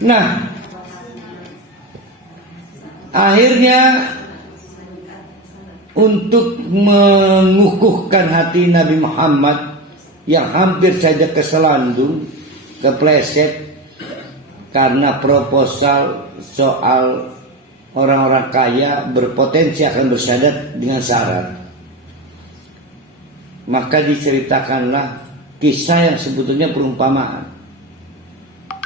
Nah, akhirnya untuk mengukuhkan hati Nabi Muhammad yang hampir saja keselandung, kepleset karena proposal soal orang-orang kaya berpotensi akan bersyahadat dengan syarat, maka diceritakanlah kisah yang sebetulnya perumpamaan.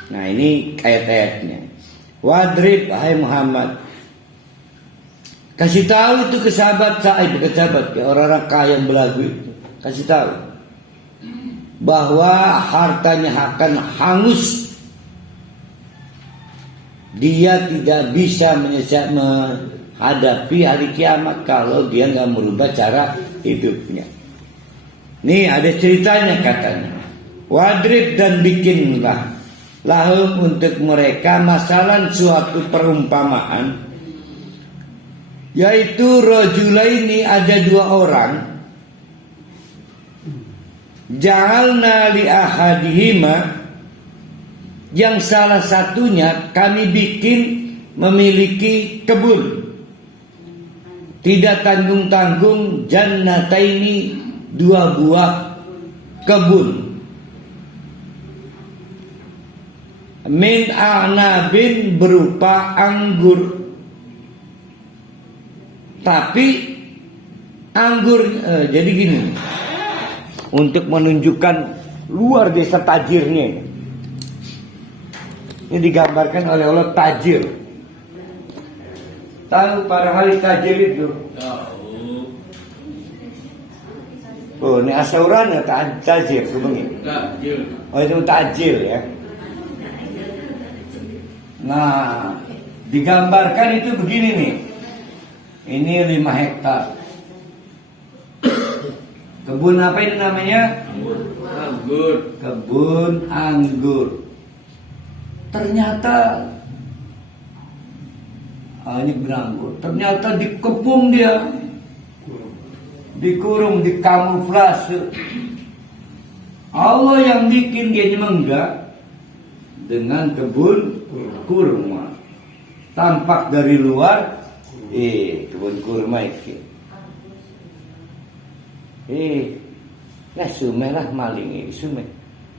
Nah, ini ayat-ayatnya. Wadrib, hai Muhammad, kasih tahu itu ke sahabat ke orang-orang kaya yang belagu itu, kasih tahu bahwa hartanya akan hangus. Dia tidak bisa menghadapi hari kiamat kalau dia nggak merubah cara hidupnya. Nih ada ceritanya katanya. Wadrib, dan bikinlah lahum untuk mereka masalah suatu perumpamaan, yaitu rajulaini, ada dua orang, ja'alna li ahadihima, yang salah satunya kami bikin memiliki kebun, tidak tanggung-tanggung, jannataini, dua buah kebun, min a'nabin, berupa anggur. Tapi anggur jadi gini, untuk menunjukkan luar biasa tajirnya, ini digambarkan oleh Allah tajir. Tahu para ahli tajir itu? Oh, ini asauran tajir kebengi. Oh, itu tajir ya. Nah, digambarkan itu begini nih. Ini 5 hektar. Kebun apa ini namanya? Anggur. Kebun anggur. Ternyata ini beranggur. Ternyata dikepung dia. Dikurung, dikamuflase. Allah yang bikin, dia enggak. Dengan kebun kurma. Tampak dari luar, kebun kurma itu. Nah sumeh lah maling ini sumeh.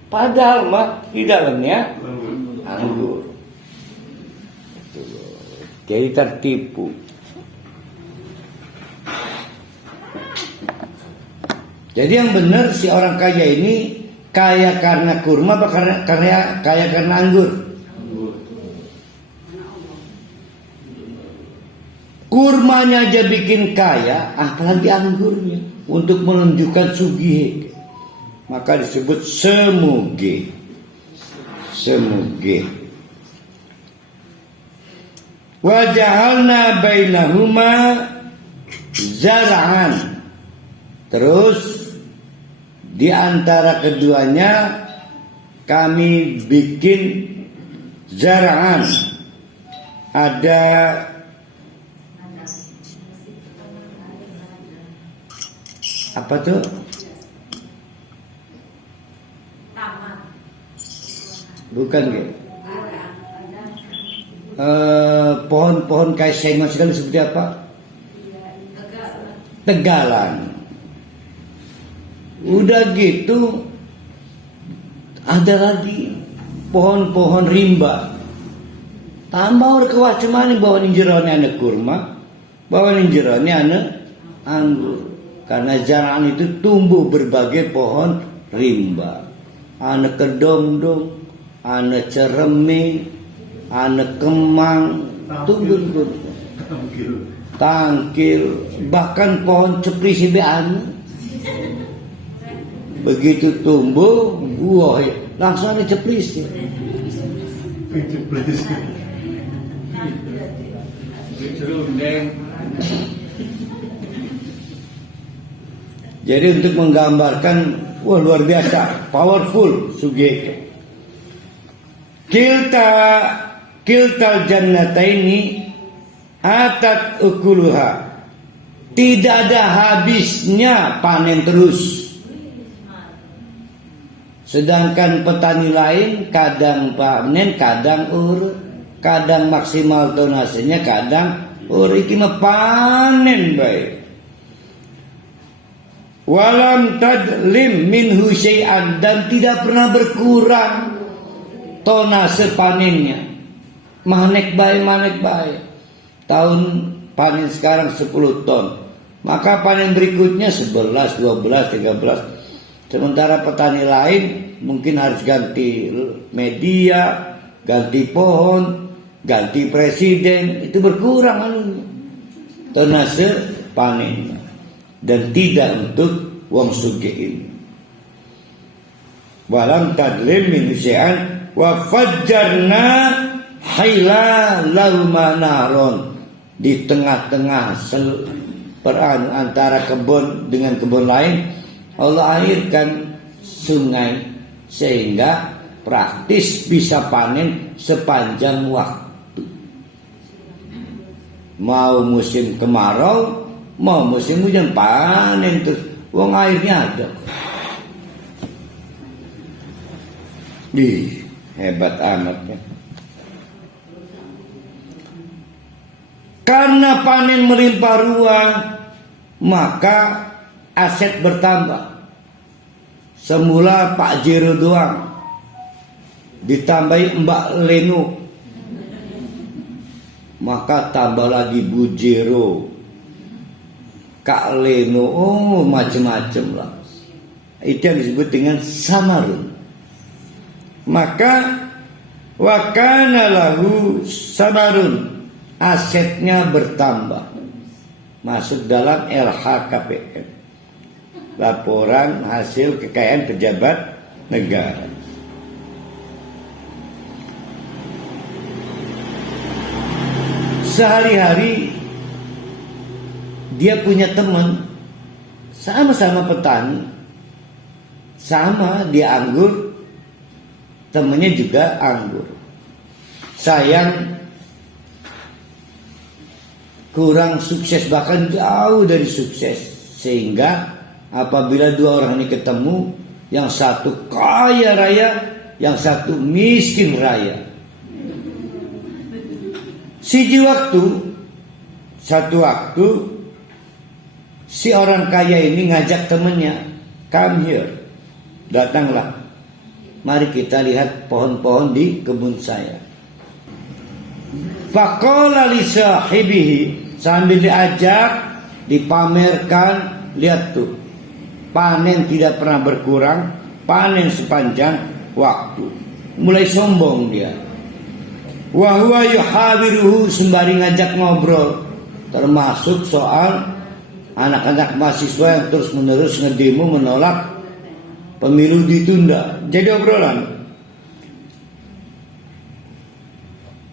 Padahal mah di dalamnya anggur. Jadi tertipu. Jadi yang benar si orang kaya ini kaya karena kurma apa karena kaya karena anggur? Kurmanya aja bikin kaya, apalagi anggurnya, untuk menunjukkan sugih. Maka disebut semuge. Semuge. Wa ja'alna bainahuma zar'an. Terus di antara keduanya kami bikin zar'an. Ada apa tuh? Taman. Bukan gitu. Pohon-pohon kayak sengon sekali seperti apa? Tegalan. Udah gitu ada lagi pohon-pohon rimba. Tambah kewacemane bahwa ninjerone ana kurma, bahwa ninjerone ana anggur. Karena jalan itu tumbuh berbagai pohon rimba. Ana kedongdong, ana cereme, ana kemang, tumbuh tangkil, bahkan pohon ceplis be anu. Begitu tumbuh buah langsung ada ceplis. Ceplis. Jadi untuk menggambarkan, wah luar biasa, powerful subjek. Kiltal jannataini atat ukuluha. Tidak ada habisnya panen terus. Sedangkan petani lain kadang panen, kadang urut, kadang maksimal tonasenya, kadang urut. Iki mah panen baik. Walam tadlim minhu syai'an, dan tidak pernah berkurang tonase panennya. Manek baik. Tahun panen sekarang 10 ton. Maka panen berikutnya 11, 12, 13. Sementara petani lain mungkin harus ganti media, ganti pohon, ganti presiden. Itu berkurang anunya, tonase panennya. Dan tidak untuk wong sugih ini. Walam tadlim min syai'an wa fajjarna hailalahuma naron. Di tengah-tengah antara kebun dengan kebun lain, Allah airkan sungai sehingga praktis bisa panen sepanjang waktu. Mau musim kemarau, mau musim hujan, panen terus. Wong airnya ada. Hebat amat ya. Karena panen melimpah ruah, maka aset bertambah. Semula Pak Jero doang, ditambahi Mbak Leno, maka tambah lagi Bu Jero, Kak Leno, macam-macam lah. Itu yang disebut dengan samarun. Maka wakana lahu samarun, asetnya bertambah. Masuk dalam LHKPN, laporan hasil kekayaan pejabat negara. Sehari-hari dia punya teman, sama-sama petani, sama dia anggur, temannya juga anggur. Sayang kurang sukses, bahkan jauh dari sukses. Sehingga apabila dua orang ini ketemu, yang satu kaya raya, yang satu miskin raya. Satu waktu si orang kaya ini ngajak temannya, come here, datanglah, mari kita lihat pohon-pohon di kebun saya. Faqala li sahibihi, sambil diajak, dipamerkan, lihat tuh, panen tidak pernah berkurang, panen sepanjang waktu. Mulai sombong dia. Wa huwa yuhawiruhu, sembari ngajak ngobrol, termasuk soal anak-anak mahasiswa yang terus-menerus ngedemo menolak pemilu ditunda. Jadi obrolan.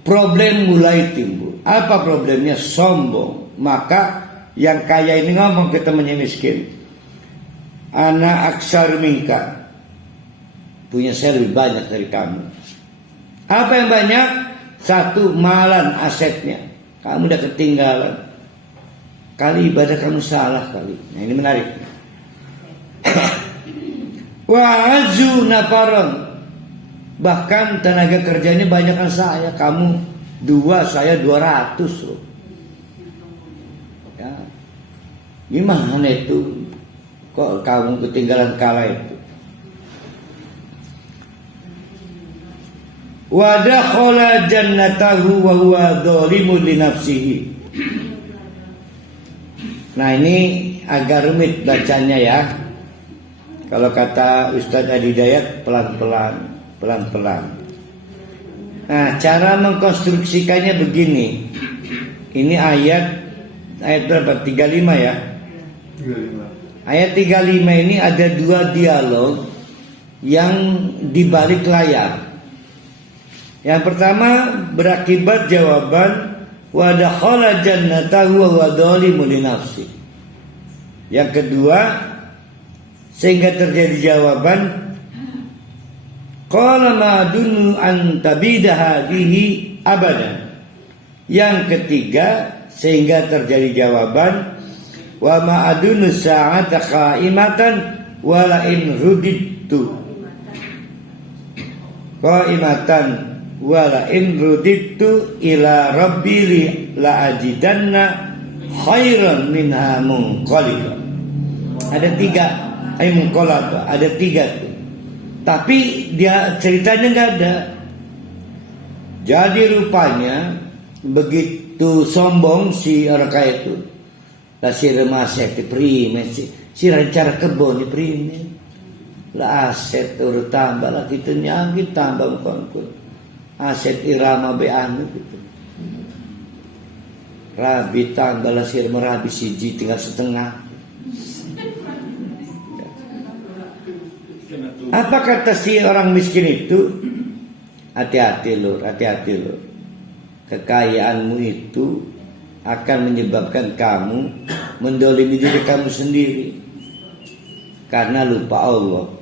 Problem mulai timbul. Apa problemnya? Sombong. Maka yang kaya ini ngomong ke temannya miskin, ana aksar minka, punya saya lebih banyak dari kamu. Apa yang banyak? Satu, malan, asetnya. Kamu udah ketinggalan. Kali ibadah kamu salah kali. Nah ini menarik. Wa azu nafaron, bahkan tenaga kerjanya banyakkan saya. Kamu 2, saya 200 loh. Ya. Gimana itu? Kok kamu ketinggalan kala itu? Wa dakhala jannatahu wa huwa dzalimun li nafsihi. Nah ini agak rumit bacanya ya. Kalau kata Ustadz Adi Dayat, pelan-pelan. Nah, cara mengkonstruksikannya begini. Ini ayat berapa? 35 ya. 35. Ayat 35 ini ada 2 dialog yang dibalik layar. Yang pertama berakibat jawaban wa dakhala jannatahu wa huwa dzalimun li nafsi. Yang kedua sehingga terjadi jawaban qala ma dunu an tabida hadhihi abadan. Yang ketiga sehingga terjadi jawaban wa ma adunu sa'ata qa'imatan wa la in rudittu qaimatan wala in ruditu ila rabbi la ajidanna khairan minha munqalib. Ada 3 munqalib, ada 3 tuh. Tapi dia ceritanya nggak ada. Jadi rupanya begitu sombong si orang kaya itu, lah si remasek di prime, si rencana kebun di prime, lah aset urut tambah lah gitu nyangkit tambah mukangkut, aset irama beanu gitu, rabi tambah lah si merabi siji tinggal setengah. Apa kata si orang miskin itu? Hati-hati lur. Kekayaanmu itu akan menyebabkan kamu mendolimi diri kamu sendiri karena lupa Allah.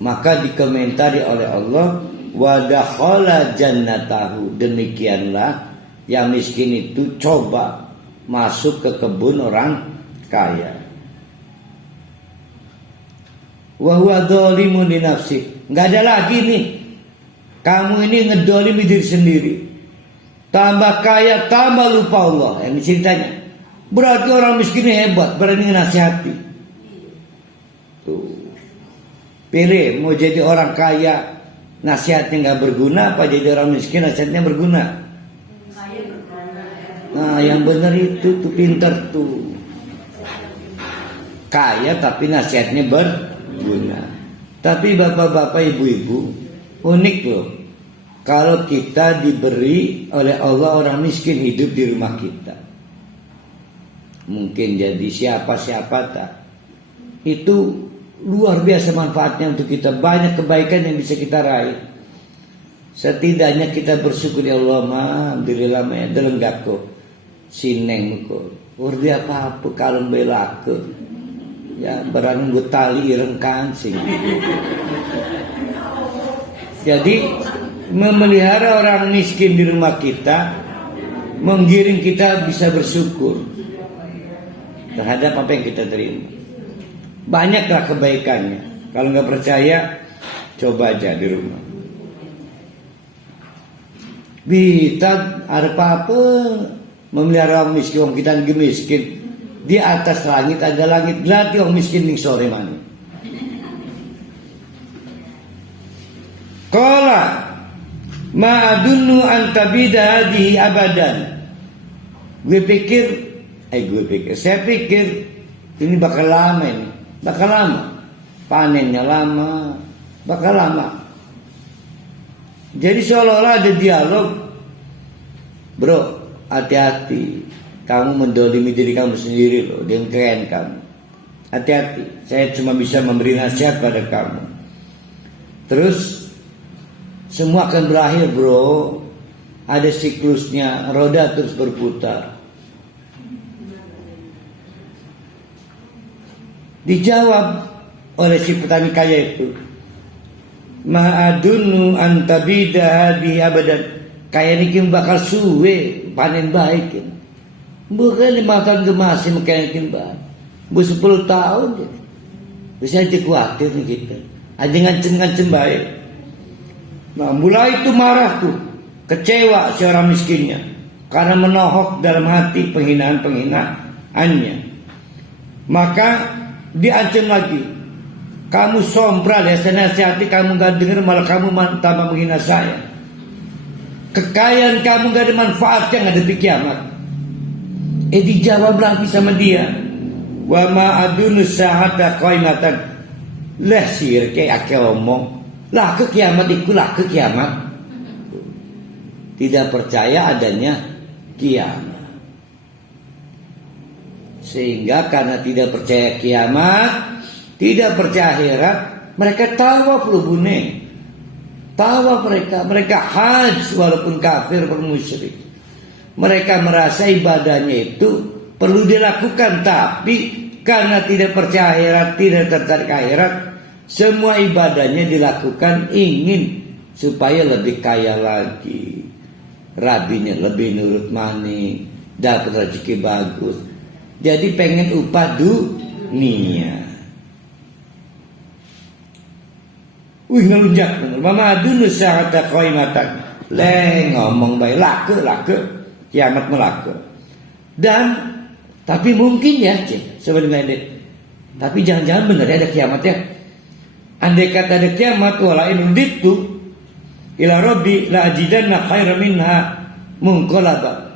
Maka dikomentari oleh Allah, wa dakhala jannatahu, demikianlah yang miskin itu coba masuk ke kebun orang kaya. Wa huwa dzalimun li nafsi. Enggak ada lagi nih. Kamu ini ngedolimi diri sendiri. Tambah kaya, tambah lupa Allah. Ini ceritanya. Berarti orang miskin ini hebat, berani nasihati. Tuh. Pilih mau jadi orang kaya, nasihatnya nggak berguna, apa jadi orang miskin nasihatnya berguna? Nah, yang benar itu tuh pinter tuh. Kaya tapi nasihatnya berguna. Tapi bapak-bapak, ibu-ibu, unik loh. Kalau kita diberi oleh Allah orang miskin hidup di rumah kita, mungkin jadi siapa-siapa tak, itu luar biasa manfaatnya untuk kita. Banyak kebaikan yang bisa kita raih. Setidaknya kita bersyukur ya Allah, alhamdulillah ya delenggak kok sineng kok urdi apa-apa kalau bela ke ya berani gue tali ireng kancing. Jadi memelihara orang miskin di rumah kita menggiring kita bisa bersyukur terhadap apa yang kita terima. Banyaklah kebaikannya. Kalau nggak percaya, coba aja di rumah. Kita ada apa-apa memelihara orang miskin, orang kita lagi miskin. Di atas langit ada langit gelati orang miskin ning sore mana. Qala ma'adunnu antabida di abadan. Saya pikir ini bakal lama ini. Bakal lama. Panennya lama. Bakal lama. Jadi seolah-olah ada dialog. Bro, hati-hati. Kamu mendolimi diri kamu sendiri loh. Dengan keren kamu. Hati-hati. Saya cuma bisa memberi nasihat pada kamu. Terus semua akan berakhir bro. Ada siklusnya. Roda terus berputar. Dijawab oleh si petani kaya itu, ma'adunu antabida bi abadan. Kaya ini bakal suwe panen baik. Bukan dimakan gemasi makin baik. 10 tahun jadi. Bisa aja khawatir nih kita. Aja ngancem-ngancem baik. Nah mulai itu marah tuh. Kecewa seorang miskinnya. Karena menohok dalam hati penghinaan-penghinaannya. Maka diancam lagi. Kamu sombral ya, saya nasihati kamu gak dengar malah kamu tambah menghina saya. Kekayaan kamu gak ada manfaatnya ngadepi kiamat. Dijawab lagi sama dia. Wa ma'adunu sa'ata qaimatan. Lah sir kayak omong. Lah ke kiamat itu lah ke kiamat. Tidak percaya adanya kiamat. Sehingga karena tidak percaya kiamat, tidak percaya akhirat, mereka tawaf lubune. Tawaf mereka haji walaupun kafir walaupun musyrik. Mereka merasa ibadahnya itu perlu dilakukan, tapi karena tidak percaya akhirat, tidak tertarik akhirat, semua ibadahnya dilakukan ingin supaya lebih kaya lagi. Rabinya lebih nurut mani, dapat rezeki bagus. Jadi pengen upah dunia. Wih ngelunjak bener. Mama dulu sa'ata qaimatan. Ngomong baik lake kiamat melake. Dan tapi mungkin ya, sebenarnya tapi jangan-jangan benar ya ada kiamat ya. Andai kata ada kiamat, wala in uditu ila rabbi la ajidanna khairan minha munqalaba.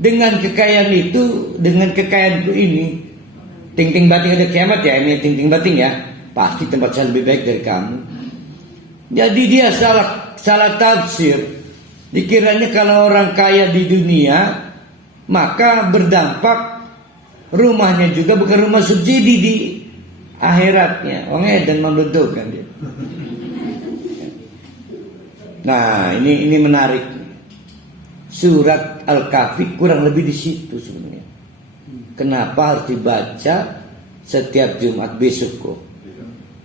Dengan kekayaan itu, dengan kekayaanku ini, ting-ting bating ada kiamat ya, ini ting-ting bating ya. Pasti tempat saya lebih baik dari kamu. Jadi dia salah tafsir. Dikiranya kalau orang kaya di dunia maka berdampak rumahnya juga bukan rumah subsidi di akhiratnya. Orang edan membentukkan dia. Nah, ini menarik. Surat Al-Kahfi kurang lebih di situ sebenarnya. Kenapa harus dibaca setiap Jumat besok kok?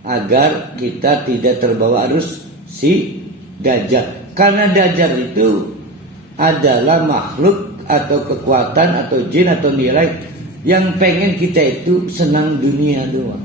Agar kita tidak terbawa arus si Dajjal. Karena Dajjal itu adalah makhluk atau kekuatan atau jin atau nilai yang pengen kita itu senang dunia doang.